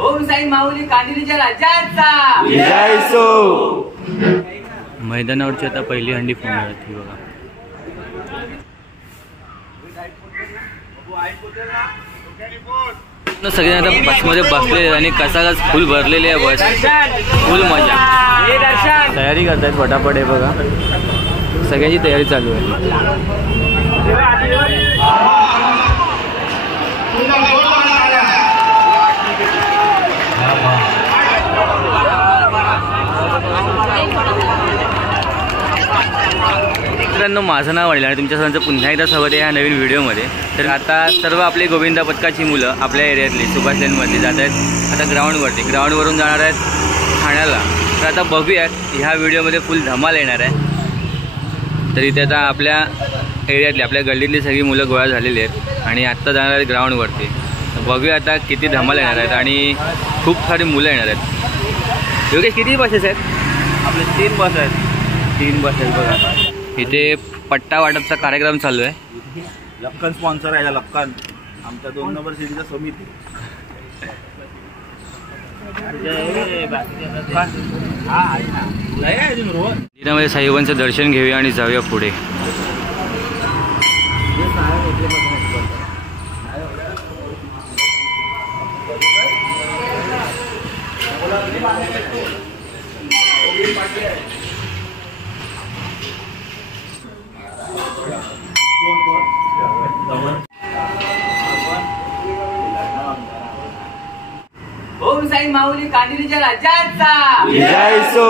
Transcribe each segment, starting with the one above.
ओम साई माऊली कांदिवलीच्या राजाचा जय सो। मैदानावरची आता पहिली हंडी फोडणार ती बघा। सगळे आता बसमध्ये बसले आणि कसाकस फुल भरलेले आहे बस, फुल मजा। तयारी करतायत पटापट आहे बघा, सगळ्यांची तयारी चालू आहे। मित्रांनो, माझं नाव अनिल आणि तुमच्या सर्वांचं पुन्हा एकदा स्वागत आहे ह्या नवीन व्हिडिओमध्ये। तर आता सर्व आपले गोविंदा पथकाची मुलं आपल्या एरियातली सुभाष लेनमध्ये जात आहेत आता ग्राउंडवरती। ग्राउंडवरून जाणार आहेत ठाण्याला। तर आता बघूयात ह्या व्हिडिओमध्ये फुल धमाल येणार आहे। तर इथे आता आपल्या एरियातली आपल्या गल्लीतली सगळी मुलं गोळा झालेली आहेत आणि आत्ता जाणार आहेत ग्राउंडवरती। तर बघूया आता किती धमाल येणार आहेत आणि खूप सारी मुलं येणार आहेत। योगेश, किती बसेस आहेत? आपले 3 बस आहेत। 3 बस आहेत बघा। इथे पट्टा वाटपचा कार्यक्रम चालू आहे। लक्कन स्पॉन्सर आहे, लक्कन आमच्या 2 नंबर सीडीचा समिती। मंदिरामध्ये साईबाबांचं दर्शन घेऊया आणि जाऊया पुढे। ओम साई माऊली कांदिवलीच्या राजाचा जय सो।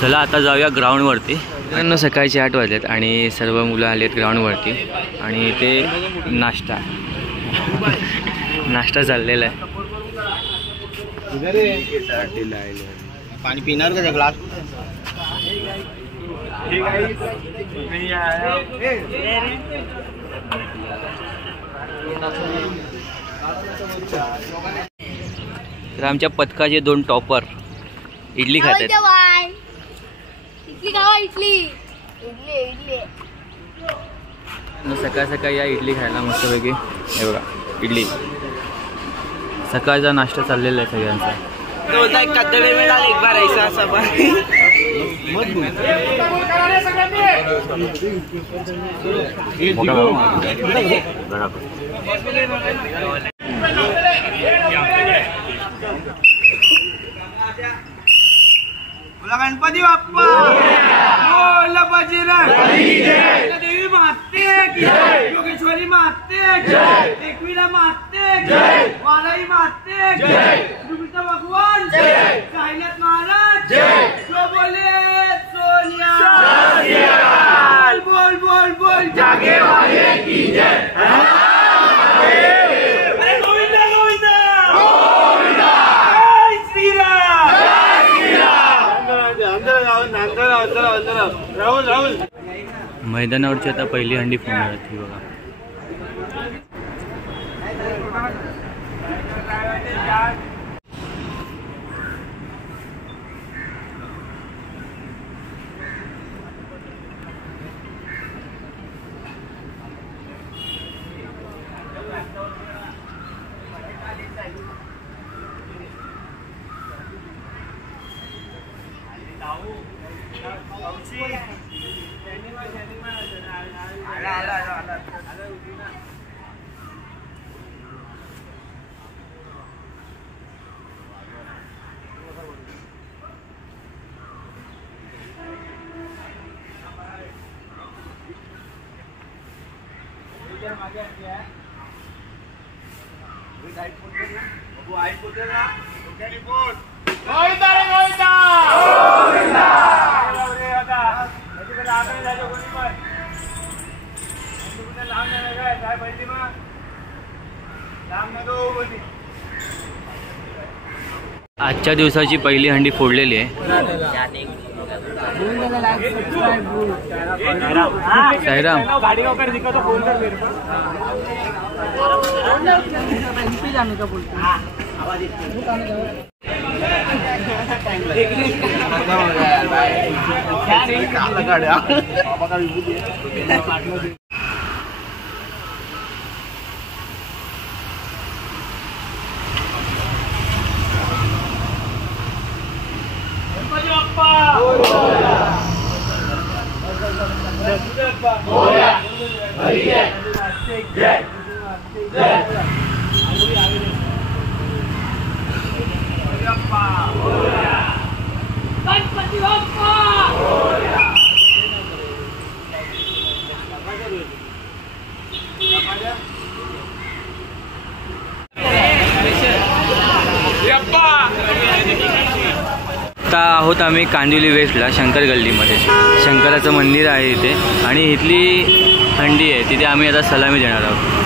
चला आता जाऊया ग्राउंडवरती। मित्रांनो, सकाळचे 8 वाजलेत आणि सर्व मुलं आलेत ग्राउंडवरती आणि इथे नाश्ता चाललेला आहे। पाणी पिणार का ग्लास? तर आमच्या पथकाचे 2 टॉपर इडली खात आहेत। सकाळ सकाळी या इडली खायला मस्तपैकी। हे बघा इडली, सकाळचा नाश्ता चाललेला आहे सगळ्यांचा। गणपती बाप्पा बोला, बजरंग देवी माते की जय, योगेश्वरी माते की जय, एकविरा माते की जय, वालाई माते की जय, दुर्गा भगवान जय, साईनाथ महाराज जय, जो बोले सोनिया बोल बोल बोल जागे वाले की जय। अरे गोविंदा गोविंदा गोविंदा, जय श्री राम जय श्री राम। मैदानावरची आता पहिली हंडी फोडणार ती बघा। आजच्या दिवसाची पहिली हंडी फोडलेली आहे। साईराम गाड़ी का ऊपर दिखा तो फोन कर मेरे को। आता आहोत आम्ही कांदिवली वेस्टला शंकर गल्लीमध्ये. शंकराचं मंदिर आहे इथे आणि इथली हंडी आहे, तिथे आम्ही आता सलामी देणार आहोत.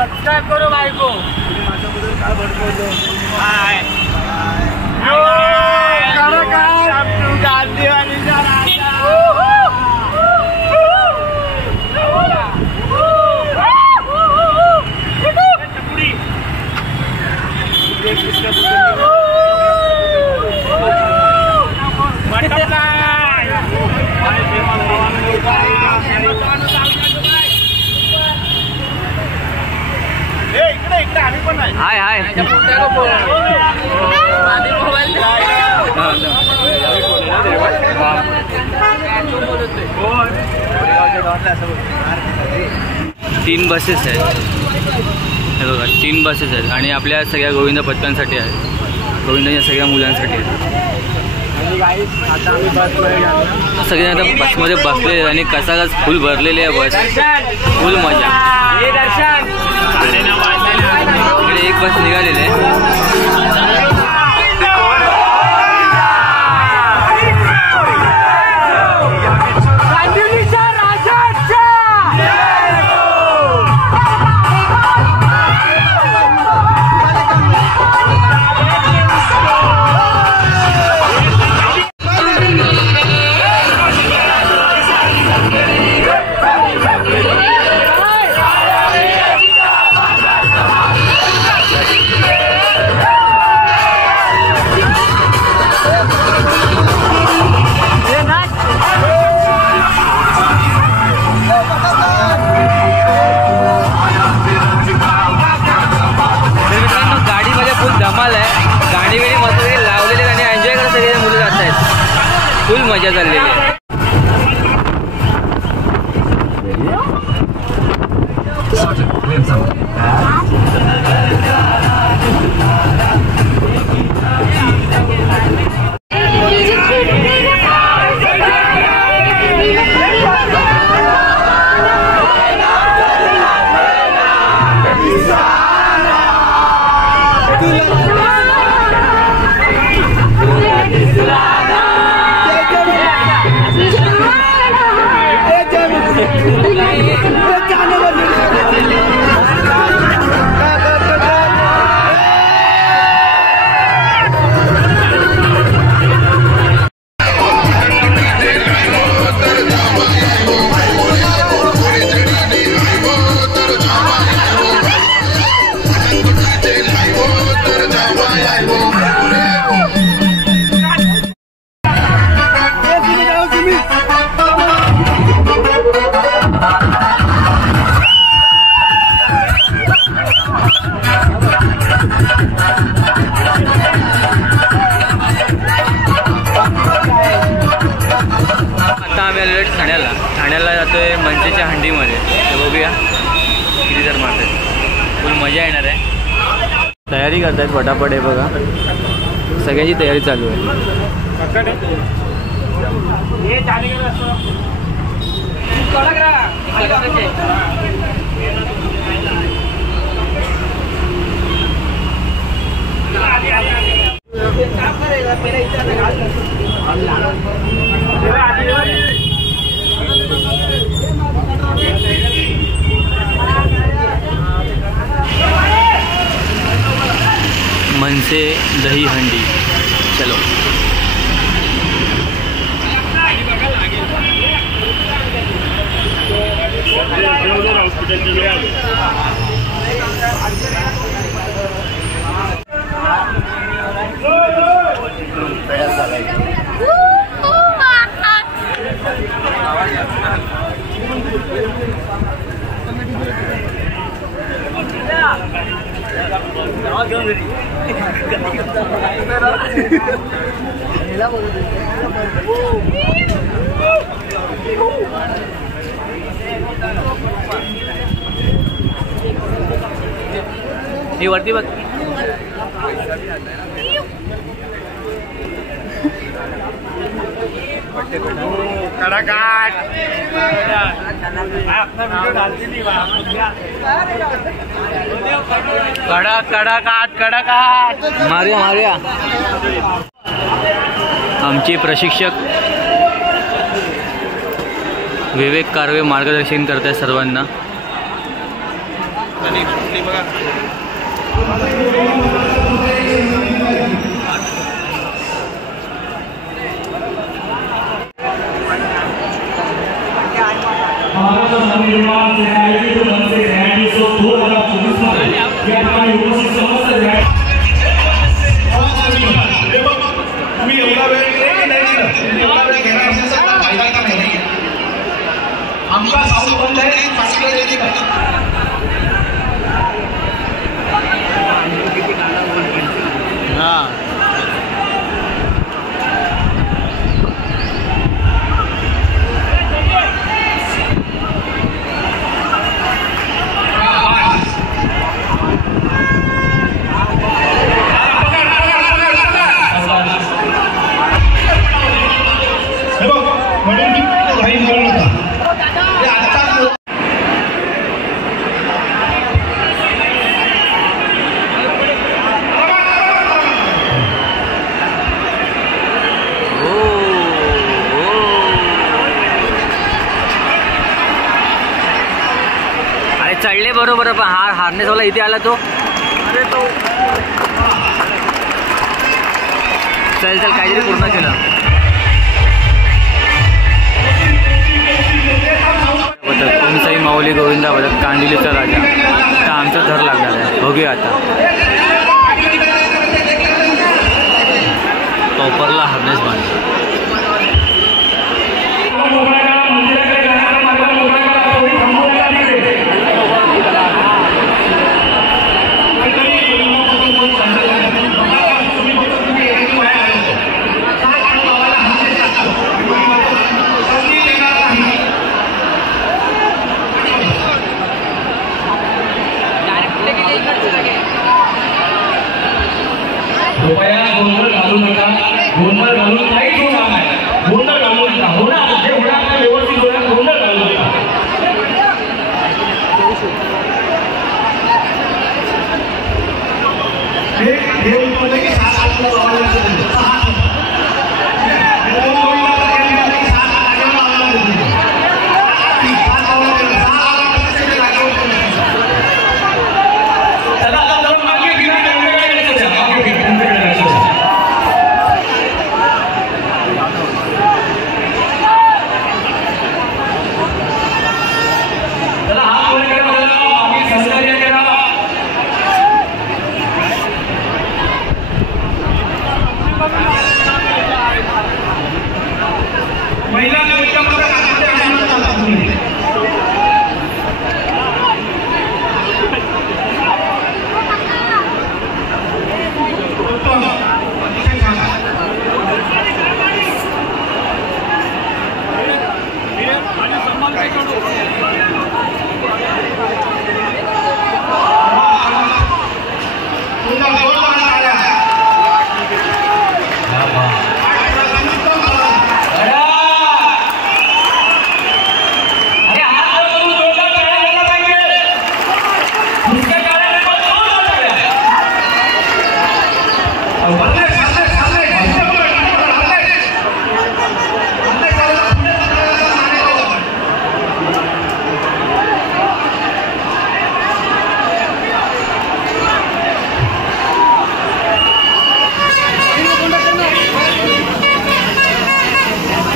सबस्क्राइब करो भाई को. हाय हाय तीन बसेस आहेत हे बघा, 3 बसेस आहेत आणि आपल्या सगळ्या गोविंद पथकांसाठी आहेत, गोविंदाच्या सगळ्या मुलांसाठी आहेत. सगळे आता बसमध्ये बसले आणि कसाकच फुल भरलेले आहे बस, फुल मजा. इकडे एक बस निघालेली आहे. गाणी बिणी मस्त लावलेले आणि एन्जॉय करत सगळे मुलं जात आहेत, फुल मजा चाललेली आहे. Sergeant, we have something. कांच्याच्या हंडीमध्ये. तर बघूया किती जर मारतात. फुल मजा येणार आहे. तयारी करतायत पटापट आहे बघा. सगळ्यांची तयारी चालू आहे. मनसे दही हंडी. चलो ही वरती बघ. कडक मारूया. आमचे प्रशिक्षक विवेक कारवे मार्गदर्शन करत आहेत सर्वांना. आमचा साऊंड बंद आहे. चढले बरोबर पण हारनेस वाला इथे आला तो. अरे तो चल काहीतरी पूर्ण केलं. ओमसाई माऊली गोविंदा पथक कांदिवलीचा राजा. आता आमचं धर लागणार आहे. बघूया आता. टॉपरला हार्नेस बांधला. कृपया गोंधळ घालू नका. गोंधळ घालून काहीच होणार नाही. गोंधळ घालू नका. होणार जे होणार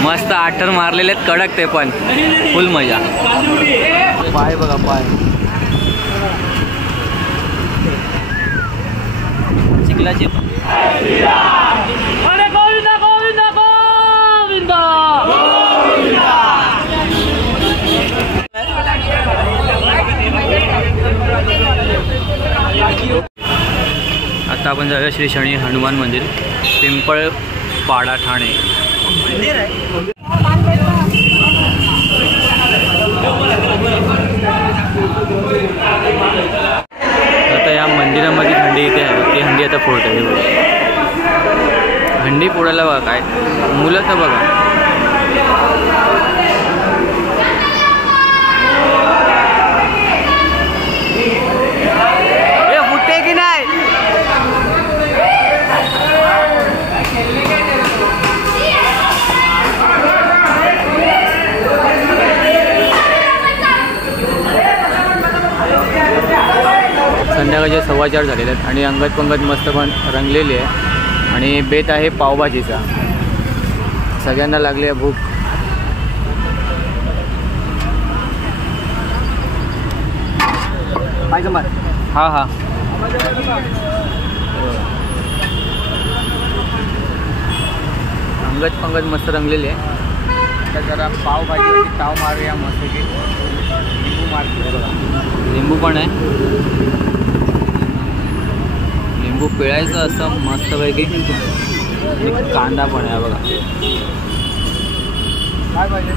मस्त आठर मारलेले आहेत कडक, ते पण फुल मजा. पाय बघा पाय, चिखलाची. आता आपण जाऊया श्री शनी हनुमान मंदिर, पिंपळपाडा, ठाणे. आता या मंदिरामध्ये हंडी इथे आहे, ती हंडी आता फोडत आहे. हंडी फोडायला बघा काय मुलं तर बघा. फुटते की नाही? संध्याकाळचे 4:15 झालेले आहेत आणि अंगत पंगत मस्त पण रंगलेली आहे. आणि बेत आहे पावभाजीचा. सगळ्यांना लागली आहे भूक. हा हा, अंगत पंगत मस्त रंगलेली आहे. आता जरा पावभाजीवरती ताव मारूया मस्त की. लिंबू मारतो बघा, लिंबू पण आहे. लिंबू पिळायचं असं मस्तपैकी. कांदा पण आहे बघा. काय पाहिजे?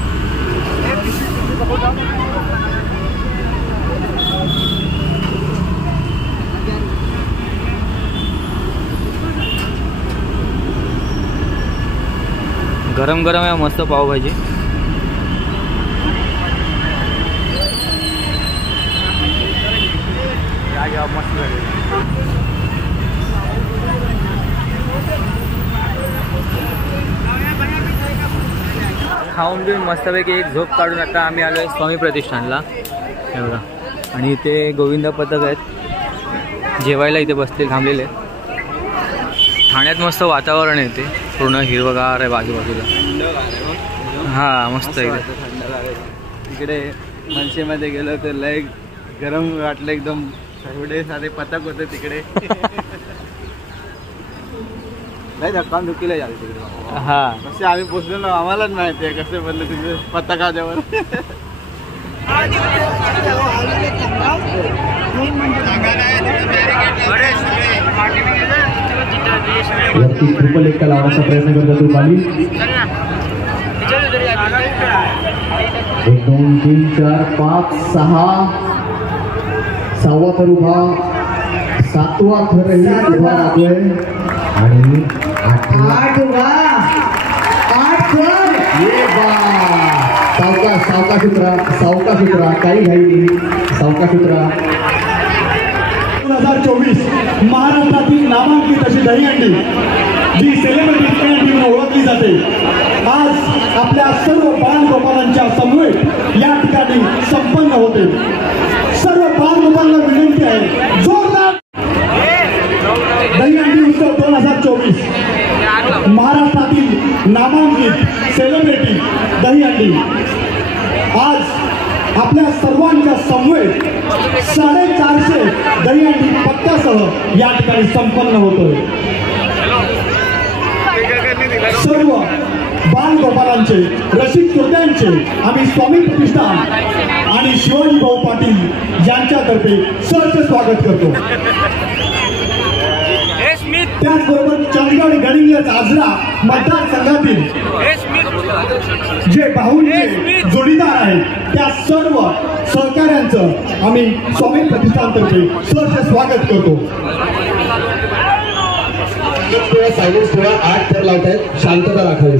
गरम गरम आहे मस्त पावभाजी. खाऊन घेऊन मस्तपैकी एक झोप काढून आता आम्ही आलो आहे स्वामी प्रतिष्ठानला. हे बघा, आणि इथे गोविंद पथक आहेत, जेवायला इथे बसले थांबलेले आहेत. ठाण्यात मस्त वातावरण आहे, ते पूर्ण हिरवगार आहे बाजूबाजूला. हां मस्त आहे. तिकडे मनसेमध्ये गेलो तर लय गरम वाटलं एकदम. एवढे सारे पथक होते तिकडे. नाही धक्का धुकीला झाले तिकडे. हां कसे आम्ही पोचलो ना, आम्हालाच माहिती आहे कसे बोलले तिथे पथकाच्यावर. वरती ट्रिपल एकटा लावण्याचा प्रयत्न करतो रुपाली. 1 2 3 4 5 6 6वा थर उभा, 7वा थरही उभा राहतोय आणि 8 उभा, 8 थर. ये बा, सावकाश उतरा, काही घाई नाही, सावकाश उतरा. 2024 महाराष्ट्रातील नामांकित अशी दहीहंडी जी सेलिब्रिटी म्हणून ओळखली जाते, आज आपल्या सर्व बालगोपालांच्या समवेत या ठिकाणी संपन्न होते. सर्व बालगोपालांना विनंती आहे, जोरदार दहीहंडी उत्सव 2024 महाराष्ट्रातील नामांकित सेलिब्रिटी दहीहंडी आज आपल्या सर्वांच्या समवेत 450 दहीहंडी पथकासह या ठिकाणी संपन्न होतोय. सर्व बालगोपालांचे, रसिक श्रोत्यांचे आम्ही स्वामी प्रतिष्ठान आणि शिवाजी भाऊ पाटील यांच्यातर्फे सहर्ष स्वागत करतो. त्याचबरोबर चंदगड गडिंग्लज आजरा मतदारसंघातील जे भाऊंचे जोडीदार आहेत त्या सर्व सहकाऱ्यांचं आम्ही स्वामी प्रतिष्ठानतर्फे सहर्ष स्वागत करतो. सायलेन्स थोडा 8 थर लावत आहेत, शांतता राखावी.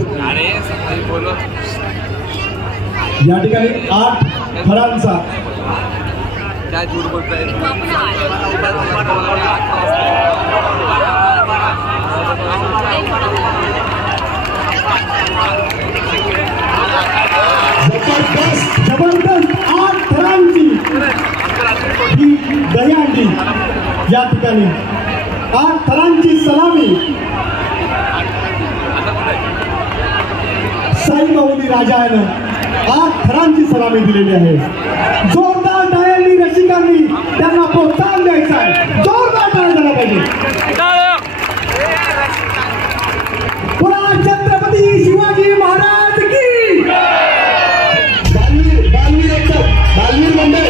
या ठिकाणी 8 थरांचा जबरदस्त 8 थरांची ही दहीहंडी या ठिकाणी 8 थरांची सलामी साईबाबा राजानं आज थरांची सलामी दिलेली आहे. जोरदार टाळ्यांनी रसिकांनी त्यांना प्रोत्साहन द्यायचं आहे. जोरदार टाळ्या झाला पाहिजे. पुन्हा छत्रपती शिवाजी महाराज की बालवीर मंडळ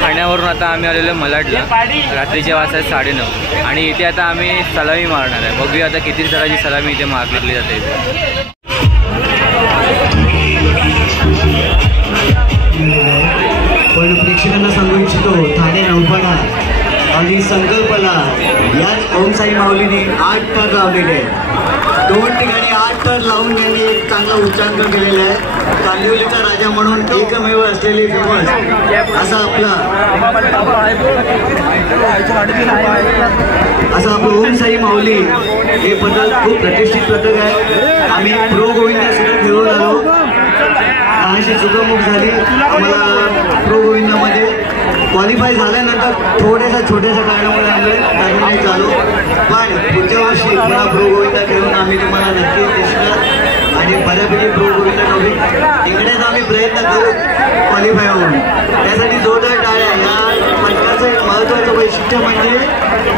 ठाण्यावरून आता आम्ही आलेलो मलाडला. रात्रीच्या वाजता 9:30 आणि इथे आता आम्ही सलामी मारणार आहे. बघूया आता किती तराची सलामी इथे मारली जाते. पण प्रेक्षकांना सांगू इच्छितो, ठाणे नौपाडा आणि संकल्पना याच ओम साई माऊलीने 8 तर लावलेले आहेत. 2 ठिकाणी 8 तर लावून त्यांनी एक चांगला उच्चांक केलेला आहे. कांदिवलीचा राजा म्हणून एकमेव असलेली फेमस असा आपलं ओम साई माऊली हे पदक खूप प्रतिष्ठित पदक आहे. आम्ही प्रो गोविंदा सुद्धा खेळून आलो. अशी चुकामुक झाली. आम्हाला प्रो गोविंदामध्ये क्वालिफाय झाल्यानंतर छोट्याशा कारणामुळे आम्ही नाही चालू. पण पुढच्या वर्षी पुन्हा प्रो गोविंदा खेळून आम्ही तुम्हाला नक्कीच दिसणार आणि बऱ्यापैकी प्रो गोविंदा नव्हे तिकडेच आम्ही प्रयत्न करू क्वालिफाय होऊन. त्यासाठी जोरदार टाळ्या. या पदकाचं एक महत्त्वाचं वैशिष्ट्य म्हणजे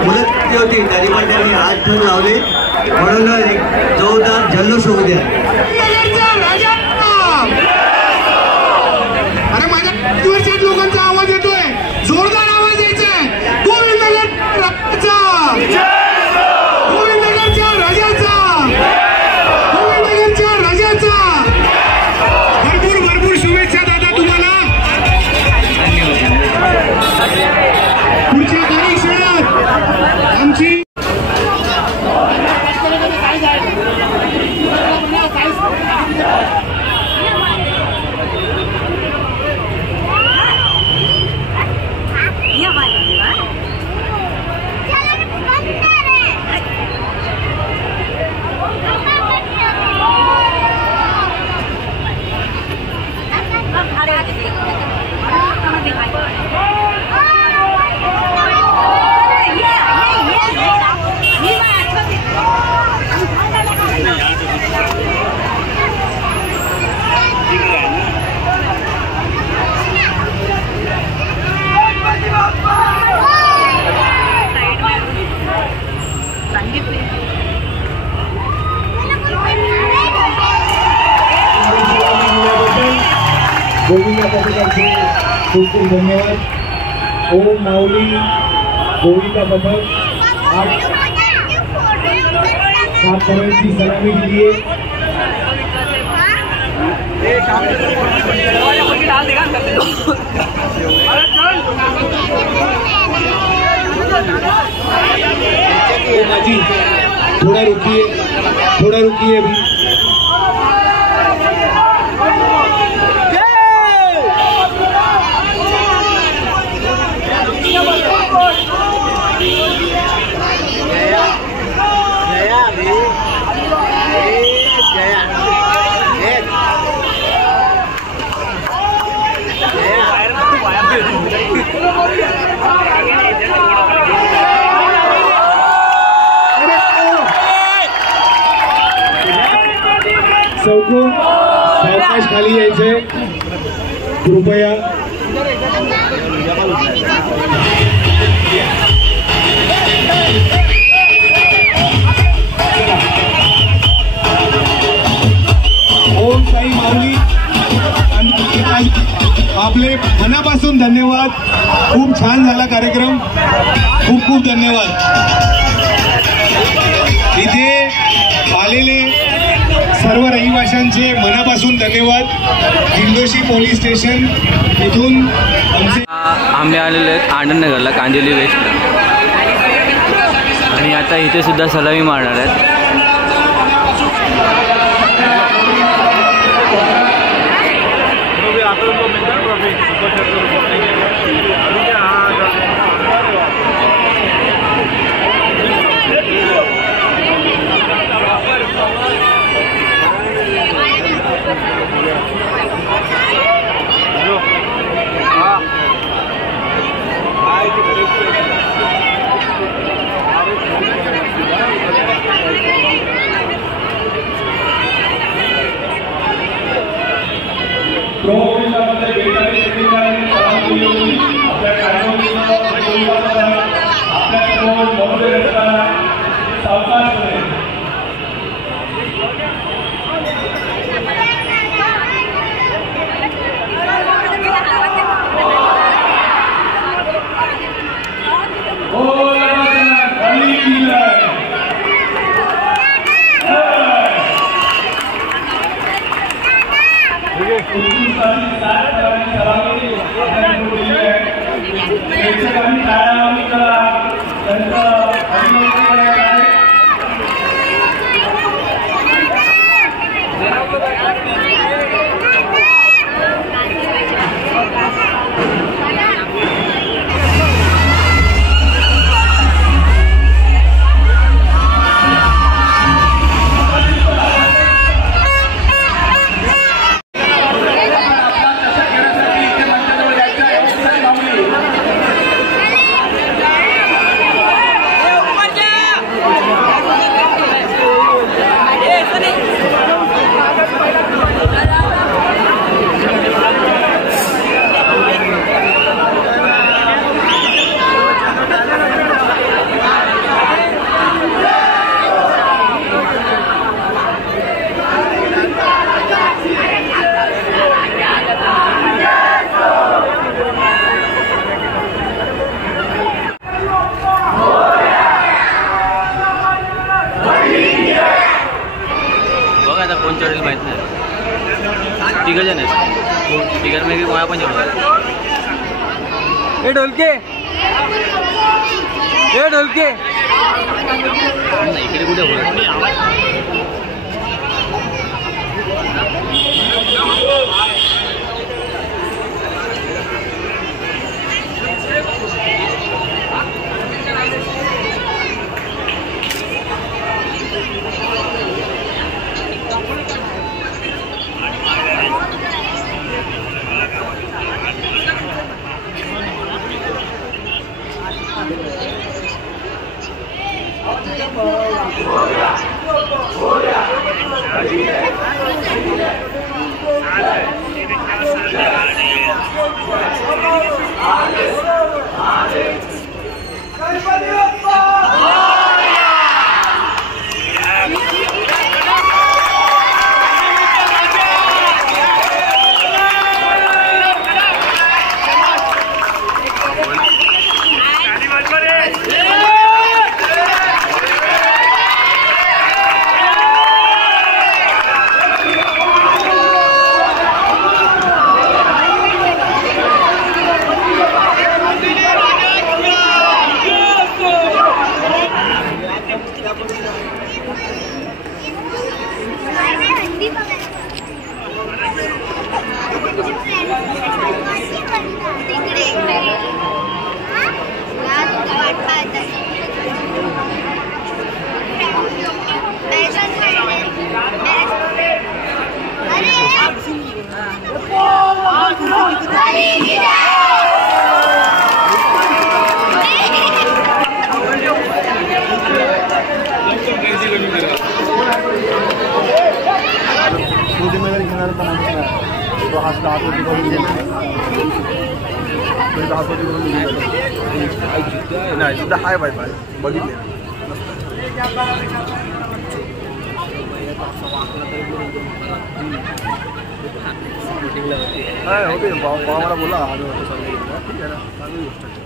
मुलं किती होती तरी पण त्यांनी 8 थर लावले. म्हणून एक जोरदार जल्लोष होऊ द्या. अरे माझ्या वर्षात लोकांचा आवाज येतोय. जोरदार आवाज यायचाय. गोविंदनगरचा, गोविंदनगरच्या राजाचा, गोविंदनगरच्या राजाचा भरपूर शुभेच्छा दादा तुम्हाला. पुढच्या काही क्षणात आमची गोविंदा पथकाचे खूप खूप धन्यवाद. ओम माऊली गोविंदा पथक 7 थरांची सलामी दिली आहे. माझी थोड़ा रुकिए अभी. चौको सावकाश खाली यायचंय कृपया. ओम साई माऊली आपले मनापासून धन्यवाद. खूप छान झाला कार्यक्रम. खूप खूप धन्यवाद. इथे आलेले सर्व रहिवाशांचे मनापासून धन्यवाद. दिंडोशी पोलीस स्टेशन इथून आम्ही आलेलो आहेत आनंदनगरला, कांदिवली वेस्टला. आणि आता इथे सुद्धा सलामी मारणार आहेत. आप लोग को मिलता है ट्रॉफी सुपर ए ढोलके ए ढोलके इकडे कुठे गणपती बाप्पा नाही सुद्धा हाय बाय बाय बघितले होते भावा मला बोला आम्ही होतो सर्व ठीक आहे ना चांगली गोष्ट आहे.